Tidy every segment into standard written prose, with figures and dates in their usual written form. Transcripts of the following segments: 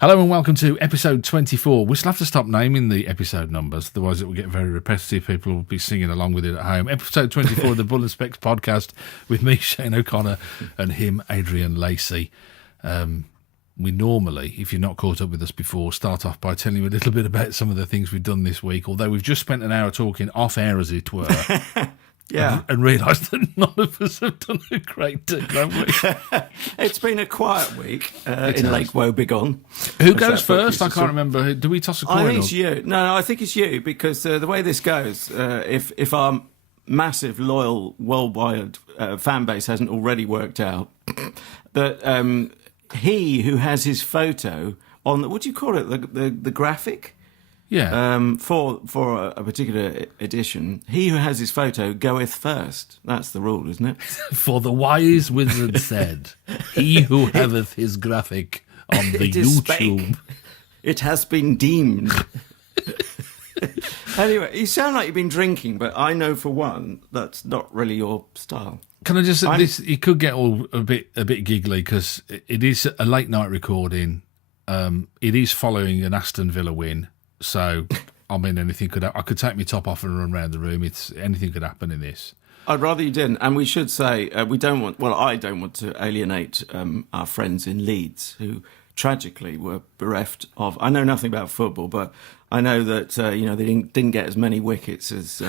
Hello and welcome to episode 24. We still have to stop naming the episode numbers, otherwise it will get very repetitive. People will be singing along with it at home. Episode 24 of the Bull and Specs podcast with me, Shane O'Connor, and him, Adrian Lacey. We normally, if you're not caught up with us before, start off by telling you a little bit about some of the things we've done this week, although we've just spent an hour talking off-air, as it were. Yeah. And realised that none of us have done a great deal, have we? It's been a quiet week in Lake Woebegone. Who goes first? I can't remember. Do we toss a coin? I think it's you. No, I think it's you, because the way this goes, if our massive, loyal, worldwide fan base hasn't already worked out, that he who has his photo on, what do you call it, the graphic? Yeah. For a particular edition, he who has his photo goeth first. That's the rule, isn't it? For the wise wizard said, he who haveth his graphic on the YouTube. It has been deemed. Anyway, you sound like you've been drinking, but I know for one that's not really your style. Can I just say this? It could get all a bit giggly because it is a late night recording. It is following an Aston Villa win. So, I mean, anything could. I could take my top off and run around the room. Anything could happen in this. I'd rather you didn't. And we should say we don't want. Well, I don't want to alienate our friends in Leeds who tragically were bereft of. I know nothing about football, but I know that they didn't get as many wickets as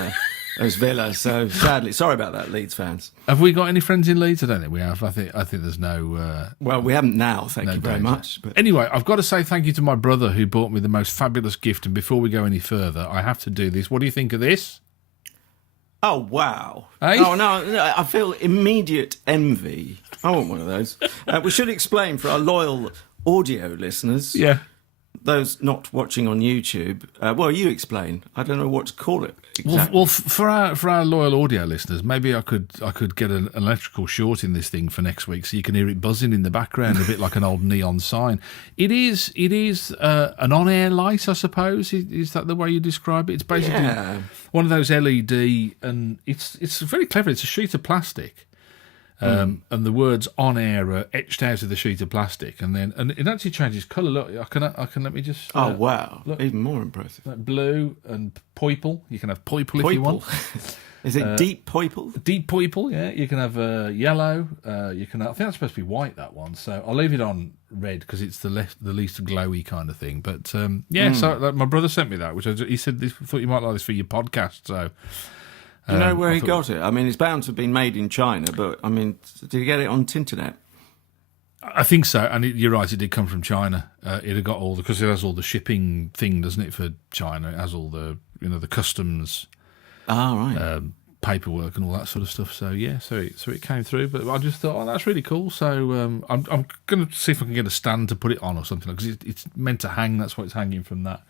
Villa. So sadly, sorry about that, Leeds fans. Have we got any friends in Leeds? I don't think we have. I think there's no. Well, we haven't now. Thank you very much. But anyway, I've got to say thank you to my brother who bought me the most fabulous gift. And before we go any further, I have to do this. What do you think of this? Oh wow! Hey? Oh no, I feel immediate envy. I want one of those. We should explain for our loyal audio listeners. Yeah. Those not watching on YouTube, well, you explain. I don't know what to call it exactly. Well, for our loyal audio listeners, maybe I could get an electrical short in this thing for next week, so you can hear it buzzing in the background, a bit like an old neon sign. It is an on-air light, I suppose. Is that the way you describe it? It's basically one of those LED, and it's very clever. It's a sheet of plastic. And the words "on air" are etched out of the sheet of plastic, and it actually changes colour. Look, I can let me just. Oh wow! Look. Even more impressive. Like blue and purple. You can have purple if you want. Is it deep purple? Deep purple, yeah. You can have yellow. You can. I think that's supposed to be white. That one. So I'll leave it on red because it's the least glowy kind of thing. But So my brother sent me that, which he said thought you might like this for your podcast. So. Do you know where he got it? I mean, it's bound to have been made in China, but, I mean, did he get it on Tinternet? I think so, and you're right, it did come from China. It had got because it has all the shipping thing, doesn't it, for China? It has all the, the customs paperwork and all that sort of stuff. So, yeah, so it came through, but I just thought, that's really cool. So I'm going to see if I can get a stand to put it on or something, because it's meant to hang. That's why it's hanging from that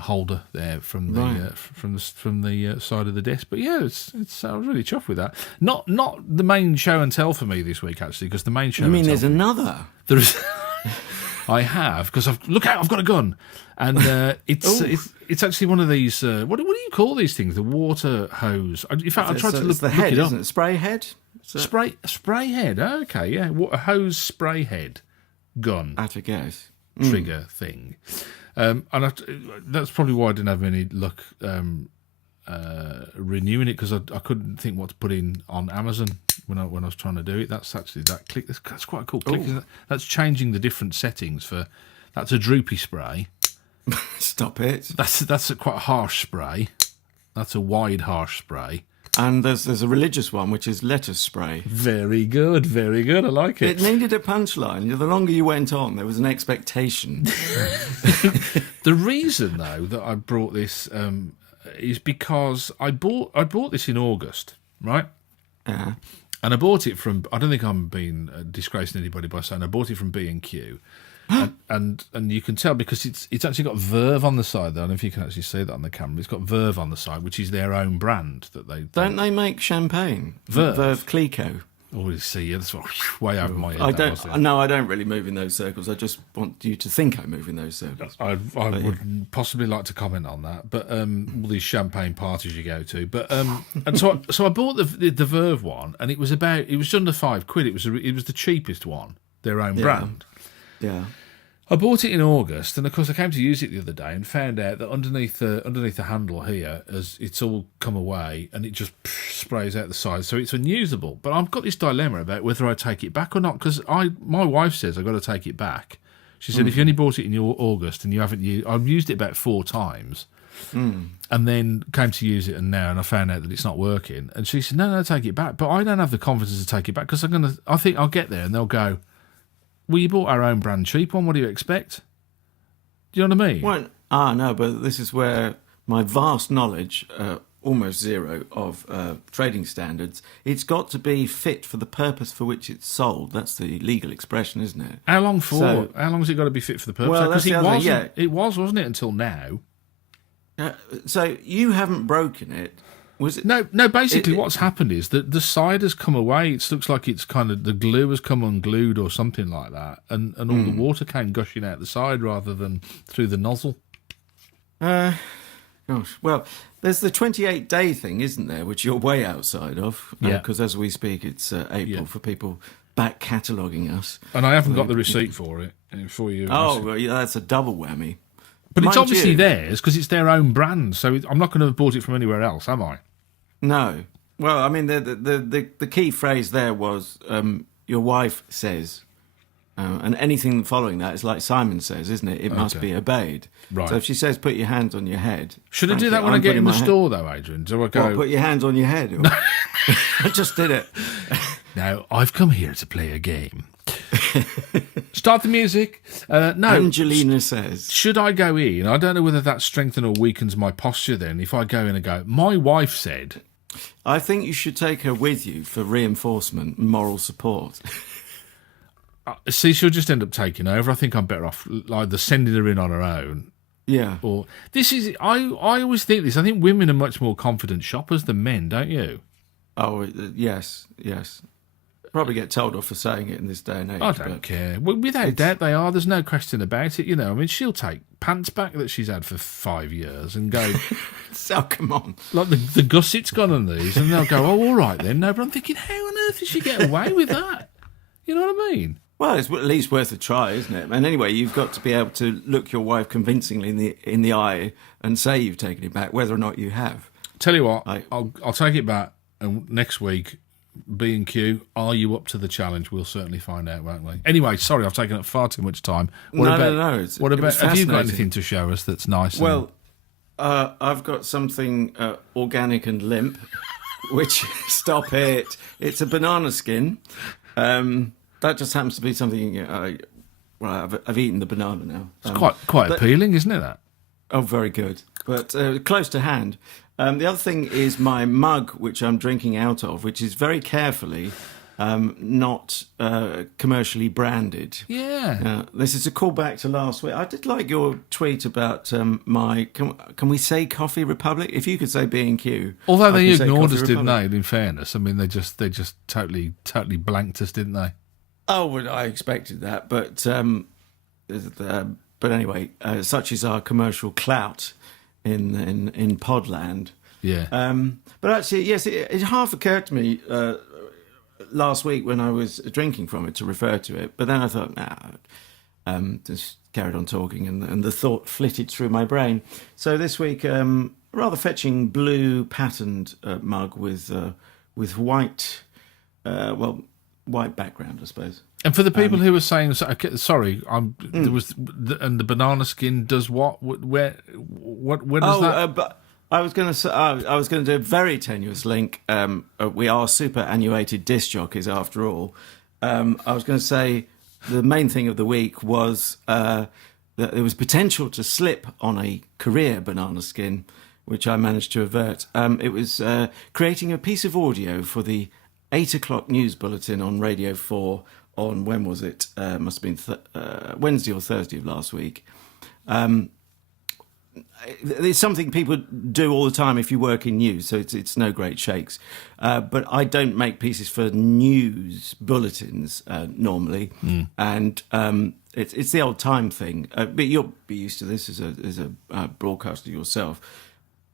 holder there from the side of the desk. But yeah, I was really chuffed with that. Not the main show and tell for me this week, actually, because the main show. You mean there's another? There is. I have, because look out! I've got a gun, and it's actually one of these. What do you call these things? The water hose. In fact, I tried to look the head, it up. Isn't it? Spray head. Spray head. Okay, yeah, a hose spray head gun. At a guess. Trigger thing. And that's probably why I didn't have any luck renewing it, because I couldn't think what to put in on Amazon when I was trying to do it. That's actually that click. That's quite a cool click. Isn't it? That's changing the different settings for. That's a droopy spray. Stop it. That's a quite harsh spray. That's a wide harsh spray. And there's a religious one, which is lettuce spray. Very good, very good. I like it. It needed a punchline. The longer you went on, there was an expectation. The reason, though, that I brought this is because I bought this in August, right? Yeah. And I bought it from. I don't think I'm being disgracing anybody by saying I bought it from B&Q. And you can tell because it's actually got Verve on the side. Though. I don't know if you can actually see that on the camera. It's got Verve on the side, which is their own brand that they don't they make champagne. Verve Clicquot. Oh, you see, that's way over my head. I don't really move in those circles. I just want you to think I move in those circles. I would possibly like to comment on that, but all these champagne parties you go to. But and so I bought the Verve one, and it was under £5. It was the cheapest one, their own brand. Yeah. I bought it in August, and of course I came to use it the other day and found out that underneath the handle here, as it's all come away and it just sprays out the side, so it's unusable. But I've got this dilemma about whether I take it back or not, because my wife says I've got to take it back. She said if you only bought it in August and you haven't used, I've used it about 4 times, and then came to use it and I found out that it's not working. And she said no, take it back. But I don't have the confidence to take it back because I think I'll get there and they'll go, well, you bought our own brand cheap one. What do you expect? Do you know what I mean? Well, no, but this is where my vast knowledge, almost zero, of trading standards, it's got to be fit for the purpose for which it's sold. That's the legal expression, isn't it? How long for? How long has it got to be fit for the purpose? Well, that's the other thing, yeah. It was, wasn't it, until now? So you haven't broken it. Was it? No. Basically, what's happened is that the side has come away. It looks like it's kind of the glue has come unglued or something like that, and all the water came gushing out the side rather than through the nozzle. Gosh, well, there's the 28-day thing, isn't there, which you're way outside of. Yeah. Because as we speak, it's April for people back cataloguing us. And I haven't got the receipt for it for you. Oh, well, yeah, that's a double whammy. But it's Mind obviously you, theirs because it's their own brand. So I'm not going to have bought it from anywhere else, am I? No. Well, I mean, the key phrase there was your wife says, and anything following that is like Simon says, isn't it? It must be obeyed. Right. So if she says, put your hands on your head. Should I do that when I get in the store, though, Adrian? Do I go? Well, put your hands on your head. I just did it. Now, I've come here to play a game. Start the music. No. Angelina says. Should I go in? I don't know whether that strengthens or weakens my posture then. If I go in and go, my wife said. I think you should take her with you for reinforcement and moral support. See, she'll just end up taking over. I think I'm better off either sending her in on her own. Yeah. Or this is. I always think this. I think women are much more confident shoppers than men, don't you? Oh, yes. Probably get told off for saying it in this day and age. I don't care. Well, without doubt they are. There's no question about it. You know, I mean, she'll take pants back that she's had for 5 years and go, so come on. Like the gusset's gone on these, and they'll go, oh, all right then. No, but I'm thinking, how on earth did she get away with that? You know what I mean? Well, it's at least worth a try, isn't it? And anyway, you've got to be able to look your wife convincingly in the eye and say you've taken it back, whether or not you have. Tell you what, I'll take it back, and next week, B&Q, are you up to the challenge? We'll certainly find out, won't we? Anyway, sorry, I've taken up far too much time. No. What about? Have you got anything to show us that's nice? Well, I've got something organic and limp, which stop it. It's a banana skin. That just happens to be something. I've eaten the banana now. It's quite appealing, isn't it? That. Oh, very good, but close to hand. The other thing is my mug, which I'm drinking out of, which is very carefully not commercially branded. Yeah. This is a callback to last week. I did like your tweet about my. Can we say Coffee Republic? If you could say B&Q. Although they ignored us, didn't they? In fairness, I mean, they just totally blanked us, didn't they? Oh, well, I expected that, but anyway, such is our commercial clout in Podland. Yeah. But actually, yes, it half occurred to me last week when I was drinking from it to refer to it, but then I thought, just carried on talking, and the thought flitted through my brain. So this week, a rather fetching blue patterned mug with white, white background, I suppose. And for the people who were saying, sorry, there was, and the banana skin does what? Where does that? But I was going to do a very tenuous link. We are superannuated disc jockeys, after all. I was going to say the main thing of the week was that there was potential to slip on a career banana skin, which I managed to avert. It was creating a piece of audio for the 8 o'clock news bulletin on Radio 4 on, when was it? Must have been Wednesday or Thursday of last week. It's something people do all the time if you work in news, so it's no great shakes. But I don't make pieces for news bulletins normally, and it's the old time thing. But you'll be used to this as a broadcaster yourself.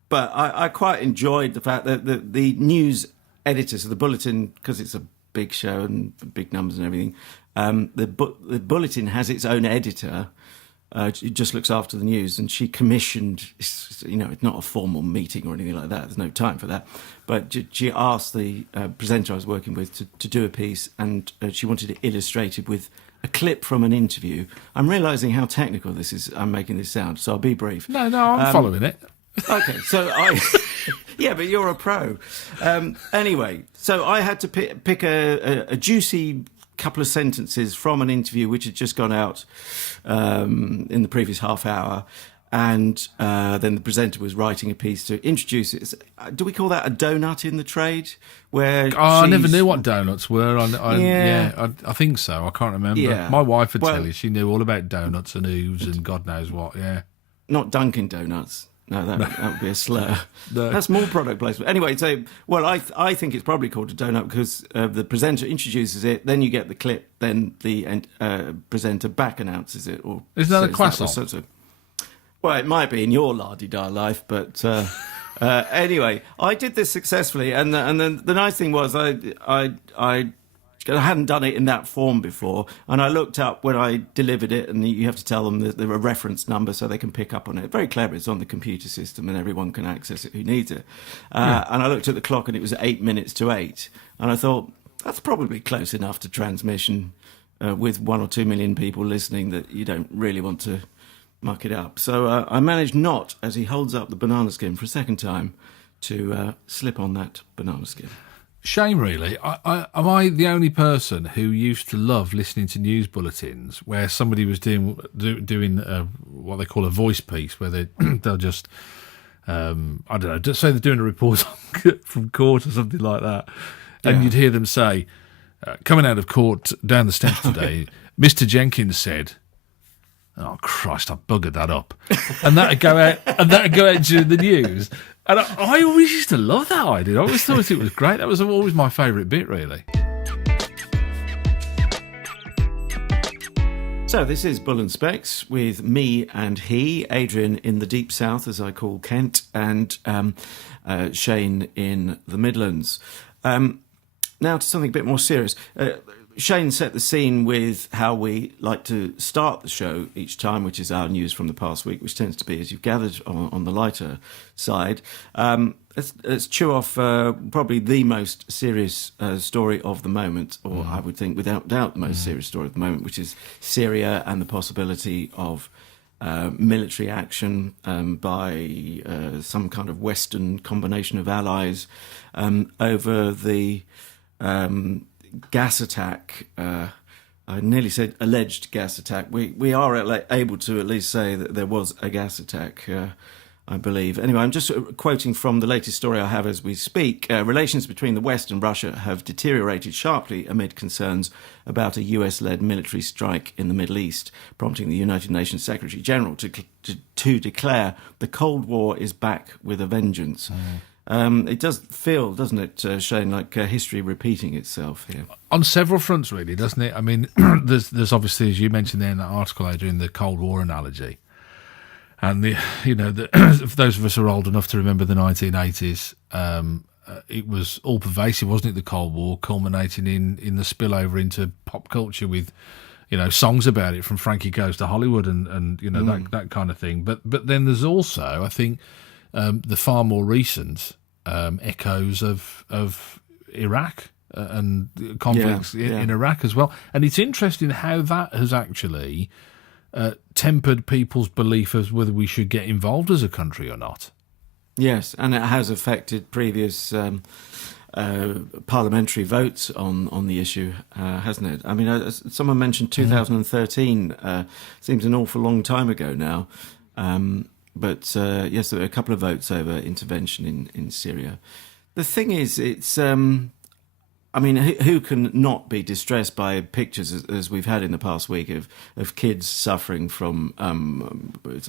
But I quite enjoyed the fact that the news editors of the bulletin, because it's a big show and big numbers and everything. The Bulletin has its own editor. It just looks after the news, and she commissioned, it's not a formal meeting or anything like that. There's no time for that. But she asked the presenter I was working with to do a piece, and she wanted it illustrated with a clip from an interview. I'm realising how technical this is. I'm making this sound, so I'll be brief. No, I'm following it. Okay, so yeah, but you're a pro. Anyway, so I had to pick a juicy couple of sentences from an interview which had just gone out in the previous half hour, and then the presenter was writing a piece to introduce it. Do we call that a donut in the trade? Where I never knew what donuts were. I think so. I can't remember. Yeah. My wife would tell you she knew all about donuts and hooves and God knows what. Yeah, not Dunkin' Donuts. No, that would be a slur. No. That's more product placement. Anyway, so, I think it's probably called a donut because the presenter introduces it, then you get the clip, then the presenter back announces it. Or isn't that a croissant? Well, it might be in your la-di-da life, but anyway, I did this successfully, and then the nice thing was I hadn't done it in that form before, and I looked up when I delivered it, and you have to tell them that there are reference numbers so they can pick up on it. Very clever. It's on the computer system, and everyone can access it who needs it. And I looked at the clock, and it was 8 minutes to 8, and I thought, that's probably close enough to transmission with 1 or 2 million people listening that you don't really want to muck it up. So I managed not, as he holds up the banana skin for a second time, to slip on that banana skin. Shame, really. Am I the only person who used to love listening to news bulletins where somebody was doing what they call a voice piece, where they'll just I don't know, just say they're doing a report from court or something like that, and you'd hear them say, coming out of court down the steps today, Mr. Jenkins said, "Oh Christ, I buggered that up," and that'd go out during the news. And I always used to love that idea. I always thought it was great. That was always my favourite bit, really. So this is Bull and Specs with me and he, Adrian in the Deep South, as I call Kent, and Shane in the Midlands. Now to something a bit more serious. Shane set the scene with how we like to start the show each time, which is our news from the past week, which tends to be, as you've gathered, on the lighter side. Let's chew off probably the most serious story of the moment, or I would think without doubt the most serious story of the moment, which is Syria and the possibility of military action by some kind of Western combination of allies over the gas attack. I nearly said alleged gas attack. We are able to at least say that there was a gas attack, I believe. Anyway, I'm just quoting from the latest story I have as we speak. Relations between the West and Russia have deteriorated sharply amid concerns about a US-led military strike in the Middle East, prompting the United Nations Secretary General to declare the Cold War is back with a vengeance. It does feel, doesn't it, Shane, like history repeating itself here? On several fronts, really, doesn't it? I mean, there's obviously, as you mentioned there in that article, Adrian, the Cold War analogy. And, for those of us who are old enough to remember the 1980s, it was all pervasive, wasn't it, the Cold War, culminating in the spillover into pop culture with, songs about it, from Frankie Goes to Hollywood and that kind of thing. But then there's also, I think, the far more recent echoes of Iraq and conflicts in Iraq as well. And it's interesting how that has actually tempered people's belief as whether we should get involved as a country or not. Yes, and it has affected previous parliamentary votes on the issue, hasn't it? I mean, someone mentioned 2013 seems an awful long time ago now. But yes, there were a couple of votes over intervention in Syria. The thing is, it's, who can not be distressed by pictures, as we've had in the past week, of kids suffering from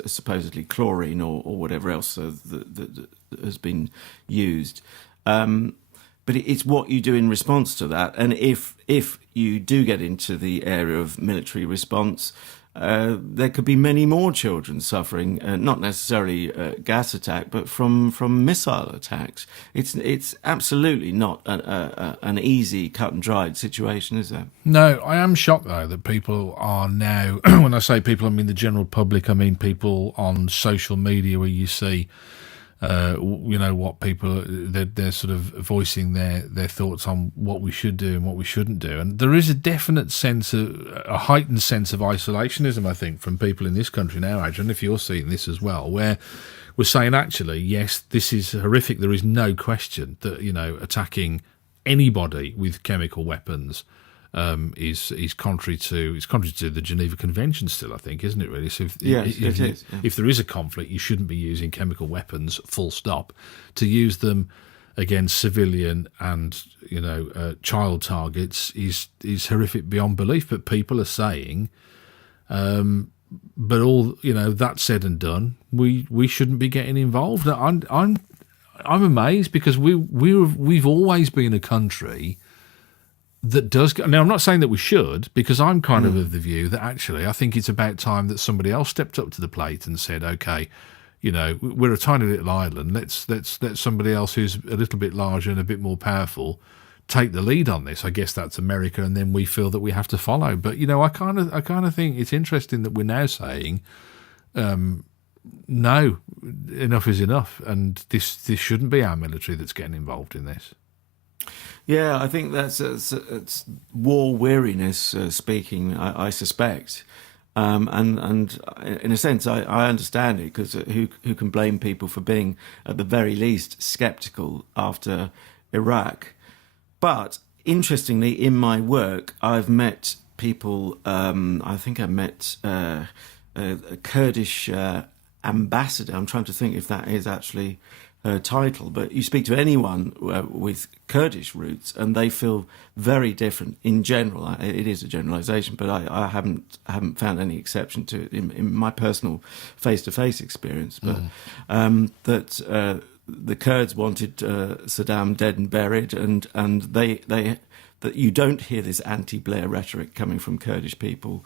supposedly chlorine or whatever else that has been used. But it's what you do in response to that. And if you do get into the area of military response, there could be many more children suffering, not necessarily gas attack, but from missile attacks. It's absolutely not an easy, cut and dried situation, is there? No, I am shocked though that people are now. When I say people, I mean the general public. I mean people on social media where you see. What people they're sort of voicing their thoughts on what we should do and what we shouldn't do, and there is a definite sense of a heightened sense of isolationism, I think, from people in this country now, Adrian. If you're seeing this as well, where we're saying actually, yes, this is horrific. There is no question that attacking anybody with chemical weapons is contrary to the Geneva Convention still, I think, isn't it really? So if there is a conflict, you shouldn't be using chemical weapons, full stop. To use them against civilian and child targets is horrific beyond belief. But people are saying, but all that said and done, we shouldn't be getting involved. I'm amazed because we've always been a country that does. Now, I'm not saying that we should, because I'm kind of the view that actually I think it's about time that somebody else stepped up to the plate and said, okay, we're a tiny little island. Let's let somebody else who's a little bit larger and a bit more powerful take the lead on this. I guess that's America, and then we feel that we have to follow. But I kind of think it's interesting that we're now saying, no, enough is enough, and this shouldn't be our military that's getting involved in this. Yeah, I think it's war weariness speaking, I suspect. And in a sense, I understand it, because who can blame people for being, at the very least, sceptical after Iraq? But interestingly, in my work, I've met people. I think I met a Kurdish ambassador. I'm trying to think if that is actually her title, but you speak to anyone with Kurdish roots and they feel very different in general. It is a generalisation, but I haven't found any exception to it in my personal face-to-face experience. But that the Kurds wanted Saddam dead and buried, and they that you don't hear this anti-Blair rhetoric coming from Kurdish people.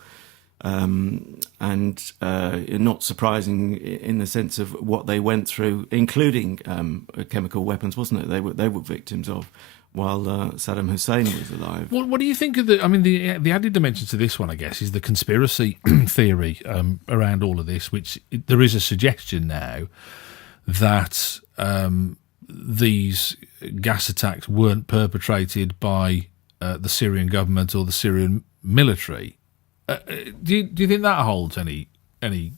Not surprising in the sense of what they went through, including chemical weapons, wasn't it? They were victims of while Saddam Hussein was alive. What do you think of the added dimension to this one, I guess, is the conspiracy theory around all of this, which there is a suggestion now that these gas attacks weren't perpetrated by the Syrian government or the Syrian military. Do you think that holds any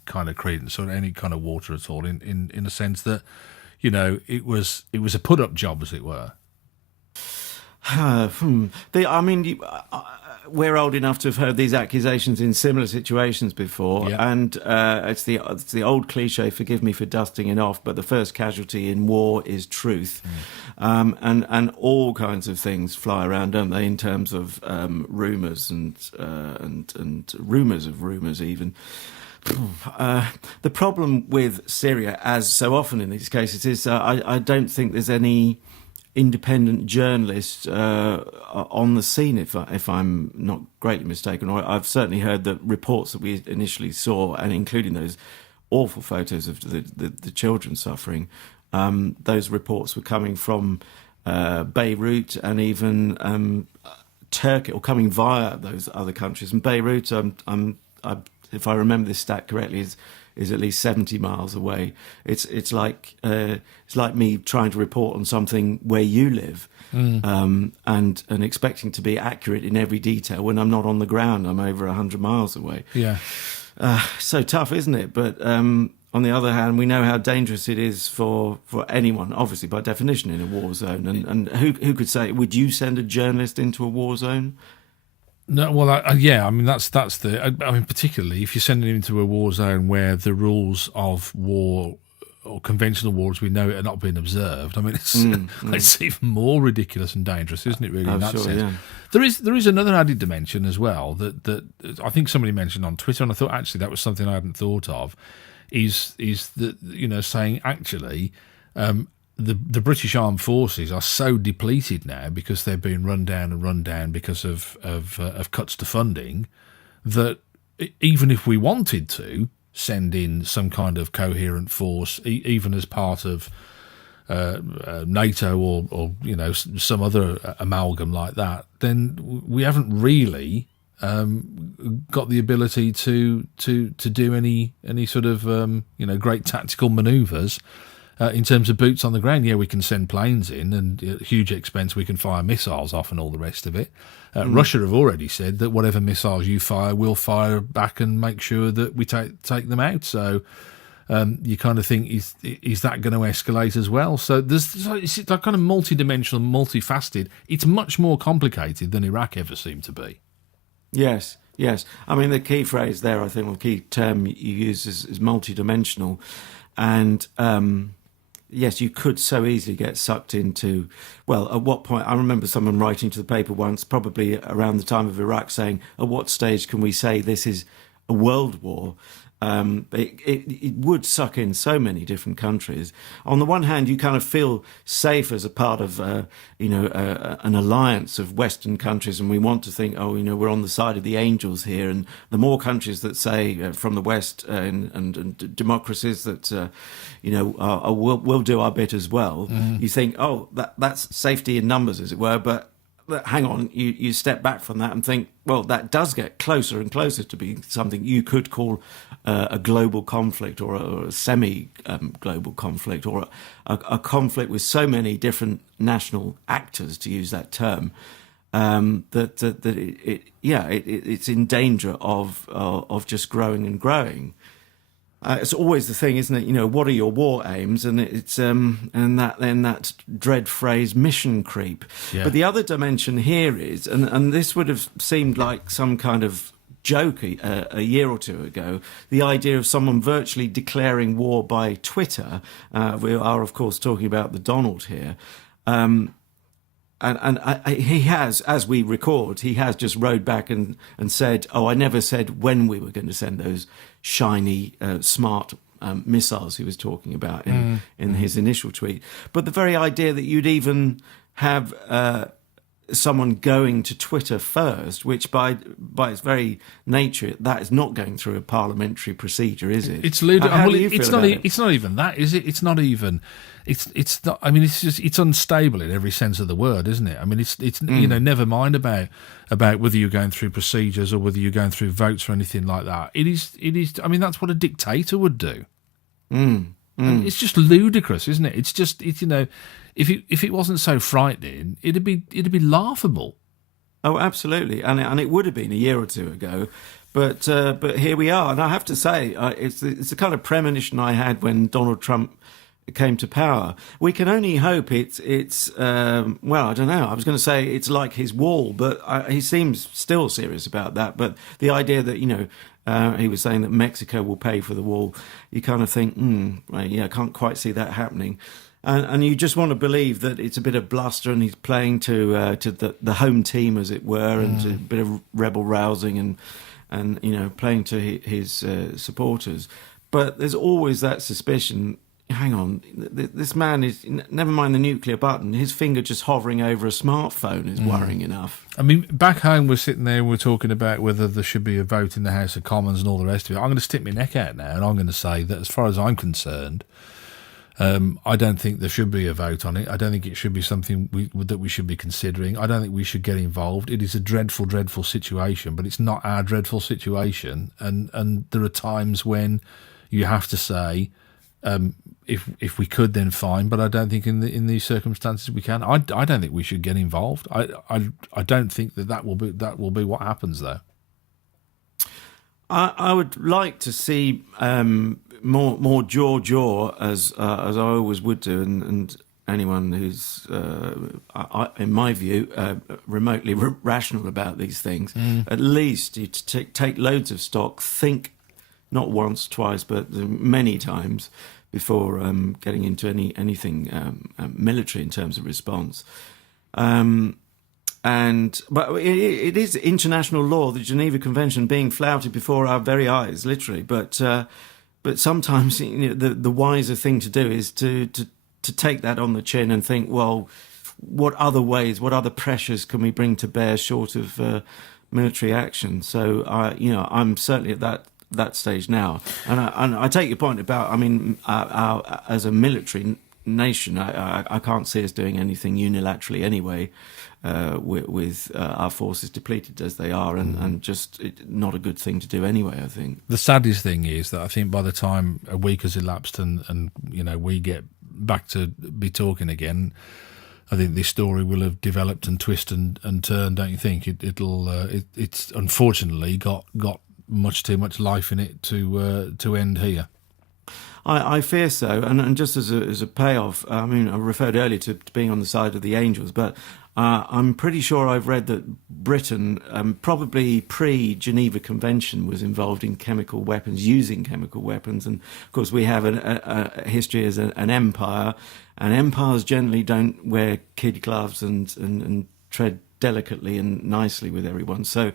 kind of credence or any kind of water at all? In a sense that it was a put up job, as it were. We're old enough to have heard these accusations in similar situations before, and it's the old cliche. Forgive me for dusting it off, but the first casualty in war is truth, and all kinds of things fly around, don't they? In terms of rumours and rumours of rumours, even. The problem with Syria, as so often in these cases, is I don't think there's any independent journalist on the scene, if I'm not greatly mistaken. Or I've certainly heard the reports that we initially saw, and including those awful photos of the children suffering. Those reports were coming from Beirut and even Turkey, or coming via those other countries. And Beirut, if I remember this stat correctly, is at least 70 miles away. It's like me trying to report on something where you live, and expecting to be accurate in every detail when I'm not on the ground. I'm over 100 miles away. Yeah, so tough, isn't it? But on the other hand, we know how dangerous it is for anyone, obviously by definition, in a war zone. And who could say, would you send a journalist into a war zone? No, well, that's particularly if you're sending him into a war zone where the rules of war or conventional war as we know it are not being observed. I mean, it's even more ridiculous and dangerous, isn't it? Really, in that sense. Yeah. There is another added dimension as well that I think somebody mentioned on Twitter, and I thought actually that was something I hadn't thought of. Is that saying actually. The British Armed Forces are so depleted now because they're being run down because of cuts to funding, that even if we wanted to send in some kind of coherent force, even as part of NATO or some other amalgam like that, then we haven't really got the ability to do any sort of great tactical manoeuvres in terms of boots on the ground. Yeah, we can send planes in, and at huge expense we can fire missiles off and all the rest of it. Russia have already said that whatever missiles you fire, we'll fire back and make sure that we take them out. So you kind of think, is that going to escalate as well? So it's that kind of multi-dimensional, multifaceted. It's much more complicated than Iraq ever seemed to be. Yes. I mean, the key phrase there, I think, or key term you use is multi-dimensional. And yes, you could so easily get sucked into, well, at what point, I remember someone writing to the paper once, probably around the time of Iraq, saying, at what stage can we say this is a world war? It would suck in so many different countries. On the one hand, you kind of feel safe as a part of, an alliance of Western countries, and we want to think, we're on the side of the angels here. And the more countries that say from the West and democracies that, we'll do our bit as well, you think, that's safety in numbers, as it were. But hang on, you step back from that and think, well, that does get closer and closer to being something you could call a global conflict, or a semi-global conflict, or a conflict with so many different national actors, to use that term, it's in danger of just growing and growing. It's always the thing, isn't it? What are your war aims? And it's that dread phrase, mission creep. Yeah. But the other dimension here is, and this would have seemed like some kind of joke a year or two ago, the idea of someone virtually declaring war by Twitter. We are, of course, talking about the Donald here. And he has, as we record, he has just rode back and said, I never said when we were going to send those shiny, smart missiles he was talking about in his initial tweet. But the very idea that you'd even have someone going to Twitter first, which by its very nature, that is not going through a parliamentary procedure, is it? It's ludicrous. It's not even that, is it? It's not even. It's not. I mean, it's unstable in every sense of the word, isn't it? I mean, it's never mind about whether you're going through procedures or whether you're going through votes or anything like that. It is. I mean, that's what a dictator would do. And it's just ludicrous, isn't it? It's just if it wasn't so frightening, it'd be laughable. Oh, absolutely, and it would have been a year or two ago, but here we are, and I have to say, it's the kind of premonition I had when Donald Trump came to power. We can only hope it's well, I don't know. I was going to say it's like his wall, but he seems still serious about that. But the idea that he was saying that Mexico will pay for the wall, you kind of think, I can't quite see that happening. And you just want to believe that it's a bit of bluster and he's playing to the home team, as it were, and a bit of rebel rousing and playing to his supporters. But there's always that suspicion. Hang on, this man is, never mind the nuclear button, his finger just hovering over a smartphone is worrying enough. I mean, back home we're sitting there, we're talking about whether there should be a vote in the House of Commons and all the rest of it. I'm going to stick my neck out now and I'm going to say that as far as I'm concerned, I don't think there should be a vote on it. I don't think it should be something that we should be considering. I don't think we should get involved. It is a dreadful, dreadful situation, but it's not our dreadful situation. And there are times when you have to say, if we could, then fine. But I don't think in these circumstances we can. I don't think we should get involved. I don't think that will be what happens though. I would like to see more jaw as I always would do, and anyone who's in my view remotely rational about these things, at least you take loads of stock, think not once, twice, but many times before getting into anything military in terms of response. But it is international law, the Geneva Convention, being flouted before our very eyes, literally. But sometimes the wiser thing to do is to take that on the chin and think, well, what other ways, what other pressures can we bring to bear short of military action. So, I'm certainly at that stage now. And I take your point about, as a military nation, I can't see us doing anything unilaterally anyway, with our forces depleted as they are, and just not a good thing to do anyway, I think. The saddest thing is that I think by the time a week has elapsed and we get back to be talking again, I think this story will have developed and twisted and turned, don't you think? It's unfortunately got much too much life in it to end here. I fear so, and just as a payoff, I referred earlier to being on the side of the angels, but I'm pretty sure I've read that Britain, probably pre-Geneva Convention, was involved in chemical weapons, using chemical weapons, and of course we have a history as an empire, and empires generally don't wear kid gloves and tread delicately and nicely with everyone. So,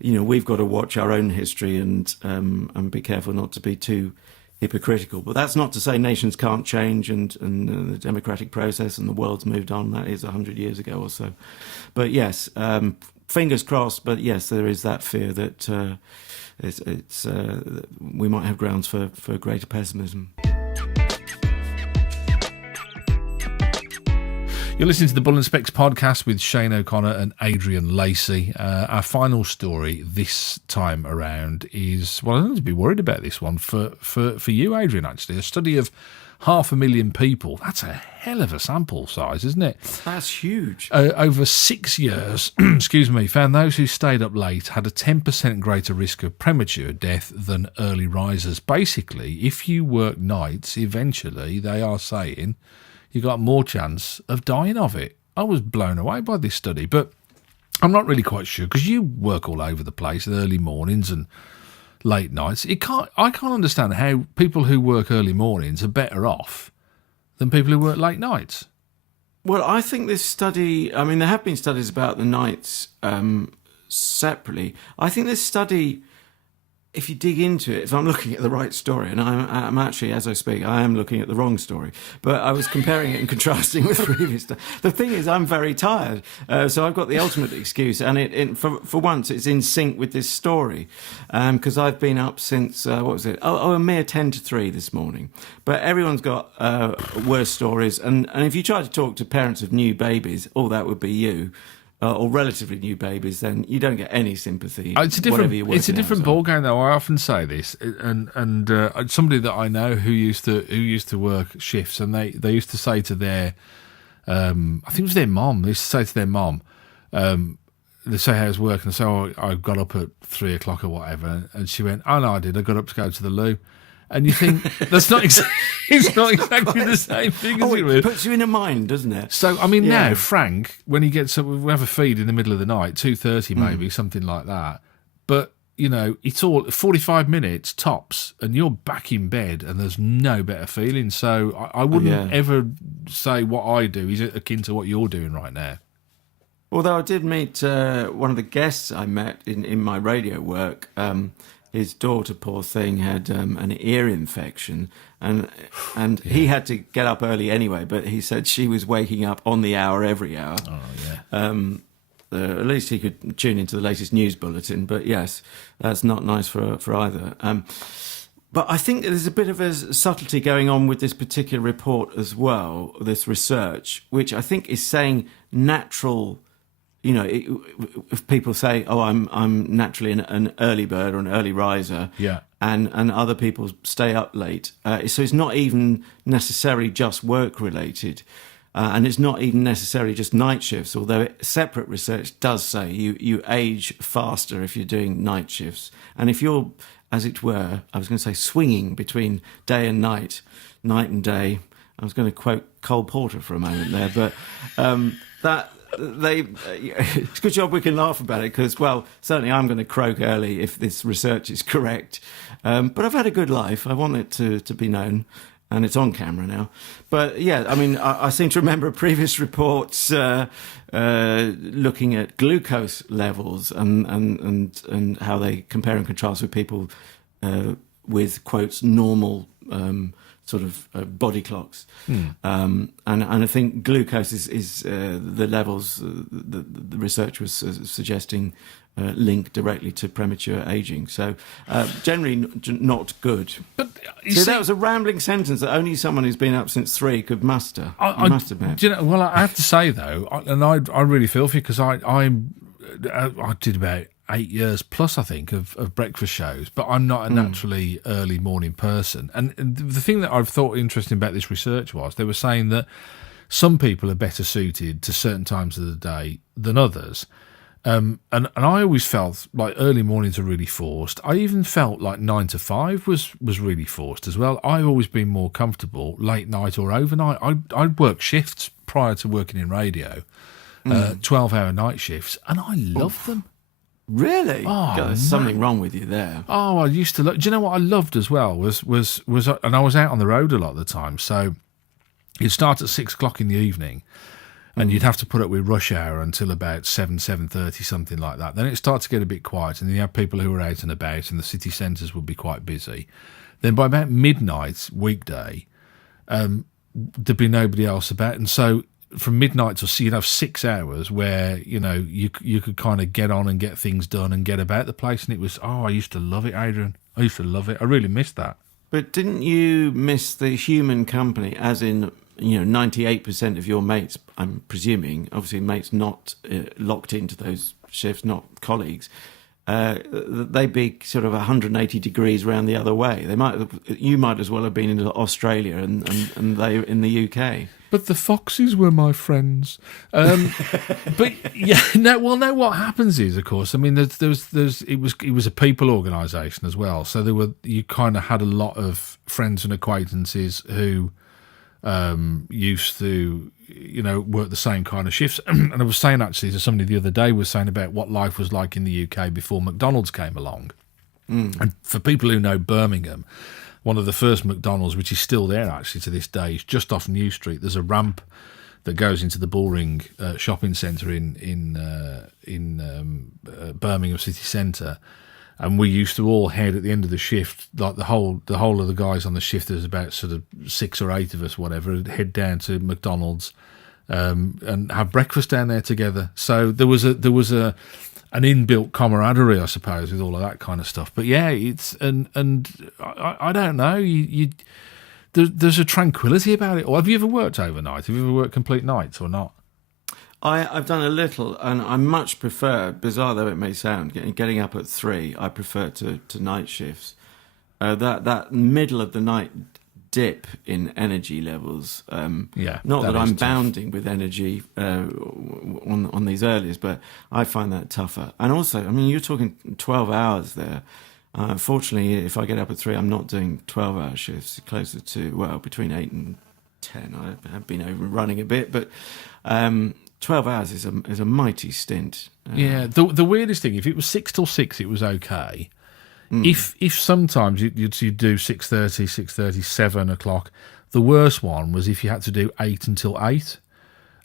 we've got to watch our own history and be careful not to be too hypocritical. But that's not to say nations can't change and the democratic process and the world's moved on. That is 100 years ago or so. But yes, fingers crossed. But yes, there is that fear that we might have grounds for greater pessimism. You're listening to the Bull and Specs podcast with Shane O'Connor and Adrian Lacey. Our final story this time around is, well, I don't need to be worried about this one for you, Adrian, actually. A study of 500,000 people. That's a hell of a sample size, isn't it? That's huge. Over 6 years, found those who stayed up late had a 10% greater risk of premature death than early risers. Basically, if you work nights, eventually, they are saying, you got more chance of dying of it. I was blown away by this study, but I'm not really quite sure, because you work all over the place, early mornings and late nights. I can't understand how people who work early mornings are better off than people who work late nights. Well, I think this study, there have been studies about the nights separately. I think this study, if you dig into it, if I'm looking at the right story, and I'm actually, as I speak, I am looking at the wrong story, but I was comparing it and contrasting with previous stuff. The thing is, I'm very tired, so I've got the ultimate excuse, and for once, it's in sync with this story, because I've been up since, a mere 10 to 3 this morning. But everyone's got worse stories, and if you try to talk to parents of new babies, that would be you. Or relatively new babies, then you don't get any sympathy. It's a different ball game, though. I often say this, and somebody that I know who used to work shifts, and they used to say to their, I think it was their mom. They used to say to their mom, they say how it's working. So I got up at 3 o'clock or whatever, and she went, "Oh no, I did. I got up to go to the loo." And you think it's not exactly the same thing, is it? It puts you in a mind, doesn't it? So, now, Frank, when he gets up, we have a feed in the middle of the night, 2:30 maybe, something like that. But, it's all 45 minutes tops, and you're back in bed, and there's no better feeling. So I wouldn't ever say what I do is akin to what you're doing right now. Although I did meet one of the guests I met in my radio work. His daughter, poor thing, had an ear infection, and he had to get up early anyway. But he said she was waking up on the hour every hour. Oh yeah. At least he could tune into the latest news bulletin. But yes, that's not nice for either. But I think there's a bit of a subtlety going on with this particular report as well, this research, which I think is saying natural. If people say, I'm naturally an early bird or an early riser, and other people stay up late, so it's not even necessarily just work related, and it's not even necessarily just night shifts, although separate research does say you age faster if you're doing night shifts, and if you're, as it were, I was going to say swinging between day and night and day. I was going to quote Cole Porter for a moment there, but that. It's a good job we can laugh about it, because, well, certainly I'm going to croak early if this research is correct. But I've had a good life. I want it to be known, and it's on camera now. But yeah, I seem to remember previous reports looking at glucose levels and how they compare and contrast with people with, quotes, normal sort of body clocks. And I think glucose is the levels the research was suggesting link directly to premature aging. So generally not good. But so that was a rambling sentence that only someone who's been up since 3 could muster. I must admit. Do you know, well, I have to say though, I really feel for you, because I did about 8 years plus, I think, of breakfast shows, but I'm not a naturally early morning person. And the thing that I've thought interesting about this research was they were saying that some people are better suited to certain times of the day than others. And I always felt like early mornings are really forced. I even felt like 9 to 5 was really forced as well. I've always been more comfortable late night or overnight. I'd work shifts prior to working in radio, 12-hour night shifts, and I loved them. Really? Oh, there's something wrong with you there. Oh, I used to. Do you know what I loved as well was and I was out on the road a lot of the time. So you'd start at 6 o'clock in the evening, and you'd have to put up with rush hour until about 7:30, something like that. Then it started to get a bit quiet, and you have people who were out and about, and the city centres would be quite busy. Then by about midnight weekday, there'd be nobody else about, and so from midnight to you'd have 6 hours where you could kind of get on and get things done and get about the place, and it was I used to love it, Adrian. I used to love it. I really missed that. But didn't you miss the human company, as in 98% of your mates? I'm presuming, obviously, mates not locked into those shifts, not colleagues. They'd be sort of 180 degrees round the other way. You might as well have been in Australia and they in the UK. But the foxes were my friends. But yeah, no. What happens is, of course, I mean, it was a people organisation as well. So you kind of had a lot of friends and acquaintances who used to work the same kind of shifts. And I was saying actually to somebody the other day, was saying about what life was like in the UK before McDonald's came along. And for people who know Birmingham, one of the first McDonald's, which is still there actually to this day, is just off New Street. There's a ramp that goes into the Bullring shopping centre in Birmingham city centre, and we used to all head at the end of the shift, like the whole of the guys on the shift. There's about sort of 6 or 8 of us, whatever, head down to McDonald's and have breakfast down there together. So there was an inbuilt camaraderie, I suppose, with all of that kind of stuff. But yeah, it's and I don't know. There's a tranquility about it. Or have you ever worked overnight? Have you ever worked complete nights or not? I've done a little, and I much prefer, bizarre though it may sound, getting up at 3. I prefer to night shifts. That middle of the night dip in energy levels. Not that I'm bounding with energy on these earlies, but I find that tougher. And also, I mean, you're talking 12 hours there. Fortunately, if I get up at 3, I'm not doing 12-hour shifts. Closer to between 8 and 10. I have been overrunning a bit, but 12 hours is a mighty stint. The weirdest thing, if it was 6 till 6, it was okay. If sometimes you'd do 6:30, 6:30, 7 o'clock, the worst one was if you had to do 8 until 8.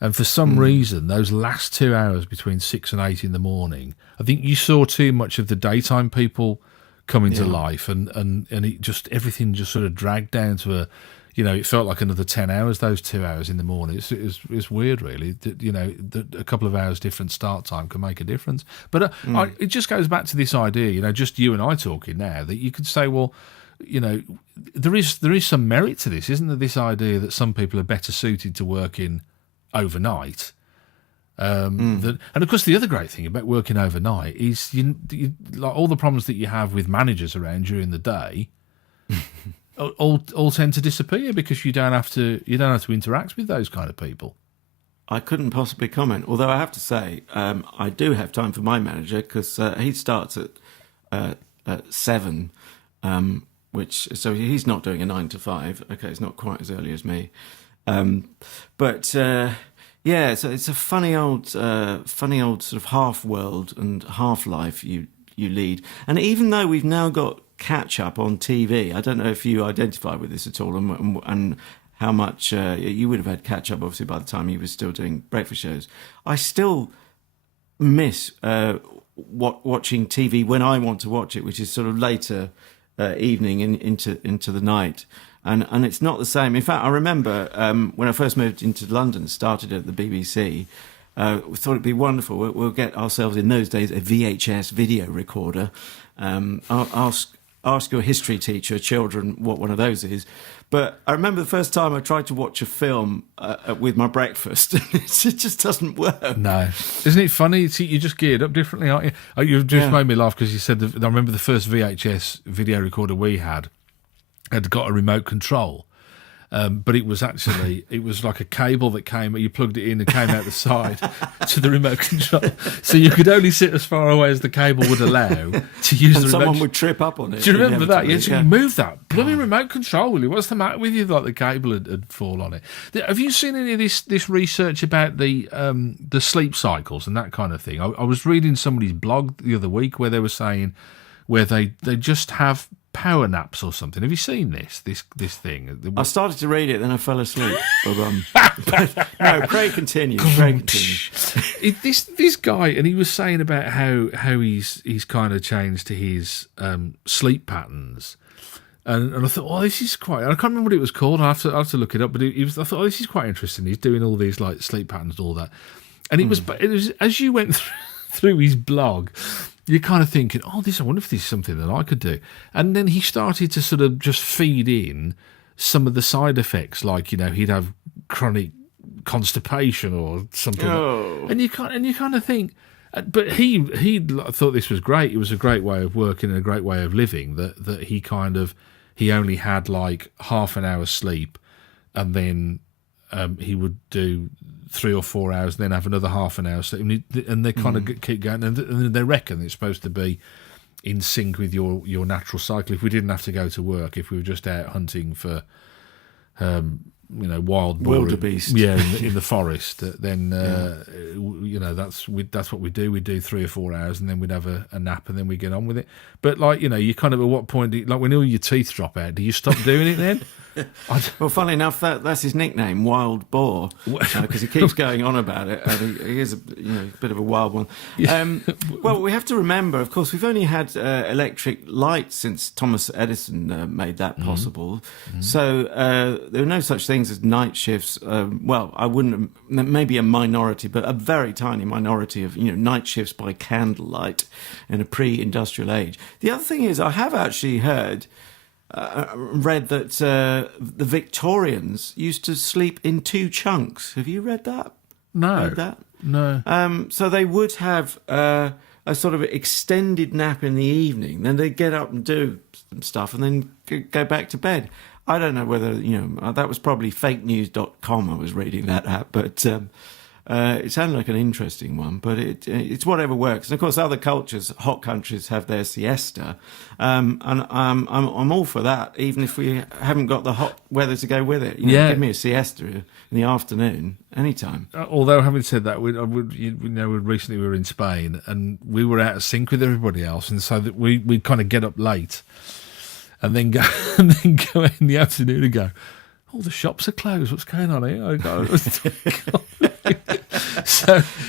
And for some reason, those last 2 hours between 6 and 8 in the morning, I think you saw too much of the daytime people come into life, and it just, everything just sort of dragged down to it felt like another 10 hours, those 2 hours in the morning. It's weird, really, that a couple of hours different start time can make a difference. But it just goes back to this idea, just you and I talking now, that you could say, well, there is some merit to this, isn't there? This idea that some people are better suited to working overnight. And of course, the other great thing about working overnight is you like all the problems that you have with managers around during the day. all tend to disappear because you don't have to interact with those kind of people. I couldn't possibly comment, although I have to say I do have time for my manager, because he starts at 7, so he's not doing a 9 to 5. Okay, it's not quite as early as me, but so it's a funny old sort of half world and half life you lead. And even though we've now got catch up on TV, I don't know if you identify with this at all, and how much you would have had catch up obviously by the time you were still doing breakfast shows. I still miss watching TV when I want to watch it, which is sort of later evening into the night. And it's not the same. In fact, I remember when I first moved into London, started at the BBC, we thought it'd be wonderful. We'll get ourselves, in those days, a VHS video recorder. Ask your history teacher, children, what one of those is. But I remember the first time I tried to watch a film with my breakfast. It just doesn't work. No. Isn't it funny? You're just geared up differently, aren't you? You've just made me laugh because you said, I remember the first VHS video recorder we had got a remote control. But it was actually, it was like a cable that came, you plugged it in and came out the side to the remote control. So you could only sit as far away as the cable would allow to use the remote. Someone would trip up on it. Do you remember that? You move that bloody remote control, will you? What's the matter with you? Like the cable had fallen on it. Have you seen any of this research about the sleep cycles and that kind of thing? I was reading somebody's blog the other week where they were saying where they just have power naps or something. Have you seen this thing? I started to read it, then I fell asleep. But no, Craig continues. This guy, and he was saying about how he's kind of changed to his sleep patterns. And I thought, this is quite. I can't remember what it was called. I have to look it up. But I thought, this is quite interesting. He's doing all these like sleep patterns and all that. And it was as you went through his blog, you're kind of thinking, I wonder if this is something that I could do. And then he started to sort of just feed in some of the side effects, like, he'd have chronic constipation or something. Oh. And you kind of think, but he thought this was great. It was a great way of working and a great way of living, that he only had like half an hour's sleep, and then he would do 3 or 4 hours, then have another half an hour sleep, and they kind of keep going, and they reckon it's supposed to be in sync with your natural cycle. If we didn't have to go to work, if we were just out hunting for wild wildebeest, in the forest, then that's what we do. We do 3 or 4 hours, and then we'd have a nap, and then we get on with it. But you kind of, at what point, like when all your teeth drop out, do you stop doing it then? Well, funnily enough, that's his nickname, Wild Boar, because he keeps going on about it. He is a bit of a wild one. Well, we have to remember, of course, we've only had electric light since Thomas Edison made that possible. Mm-hmm. So there are no such things as night shifts. I wouldn't, maybe a minority, but a very tiny minority of night shifts by candlelight in a pre-industrial age. The other thing is, I have actually read that the Victorians used to sleep in 2 chunks. Have you read that? No. Read that? No. So they would have a sort of extended nap in the evening, then they'd get up and do some stuff, and then go back to bed. I don't know whether, that was probably fakenews.com I was reading that at, but it sounded like an interesting one, but it's whatever works. And of course, other cultures, hot countries, have their siesta, and I'm all for that, even if we haven't got the hot weather to go with it. Give me a siesta in the afternoon, anytime. Although, having said that, we recently we were in Spain, and we were out of sync with everybody else, and so that we kind of get up late, and then go in the afternoon and go, the shops are closed. What's going on here?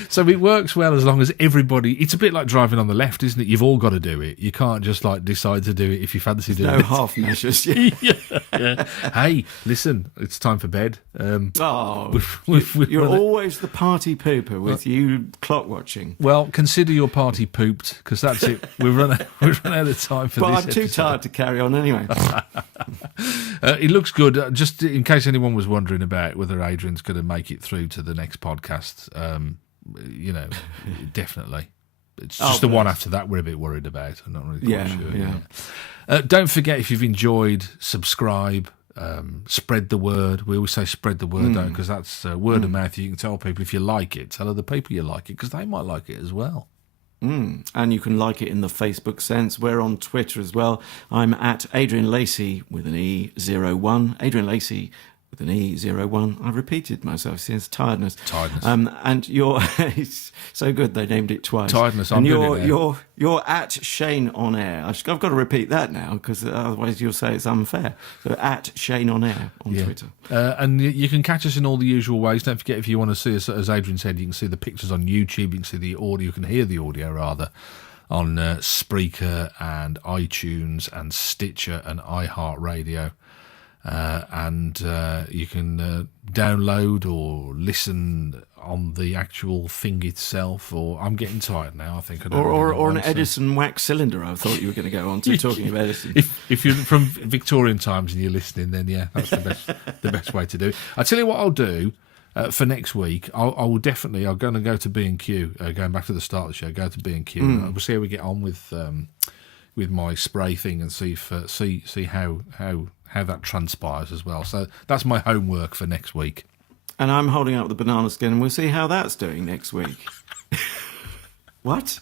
So it works well as long as everybody. It's a bit like driving on the left, isn't it? You've all got to do it. You can't just decide to do it if you fancy doing it. No half measures. Yeah. Hey, listen, it's time for bed. You're always the party pooper with you clock watching. Well, consider your party pooped, because that's it. We've run out of time for this. But I'm too tired to carry on anyway. It looks good. Just in case anyone was wondering about whether Adrian's going to make it through to the next podcast, definitely. It's just the one after that we're a bit worried about. I'm not really quite sure. Yeah. Don't forget, if you've enjoyed, subscribe, spread the word. We always say spread the word, don't, because that's word of mouth. You can tell people if you like it. Tell other people you like it, because they might like it as well. And you can like it in the Facebook sense. We're on Twitter as well. I'm at Adrian Lacey with an E01. Adrian Lacey with an E01. I repeated myself since tiredness. And you're it's so good they named it twice. Tiredness. And you're at Shane on Air. I've got to repeat that now, because otherwise you'll say it's unfair. So at Shane on Air on Twitter. And you can catch us in all the usual ways. Don't forget, if you want to see us, as Adrian said, you can see the pictures on YouTube. You can see the audio. You can hear the audio rather on Spreaker and iTunes and Stitcher and iHeartRadio. and you can download or listen on the actual thing itself. Or I'm getting tired now. I think I don't Or really know an what I'm Edison wax cylinder. I thought you were going to go on to talking of Edison. If you're from Victorian times and you're listening, then yeah, that's the best way to do it. I tell you what I'll do for next week. I'm going to go to B&Q. Going back to the start of the show, go to B&Q. We'll see how we get on with my spray thing and see how that transpires as well. So that's my homework for next week. And I'm holding up the banana skin, and we'll see how that's doing next week. What?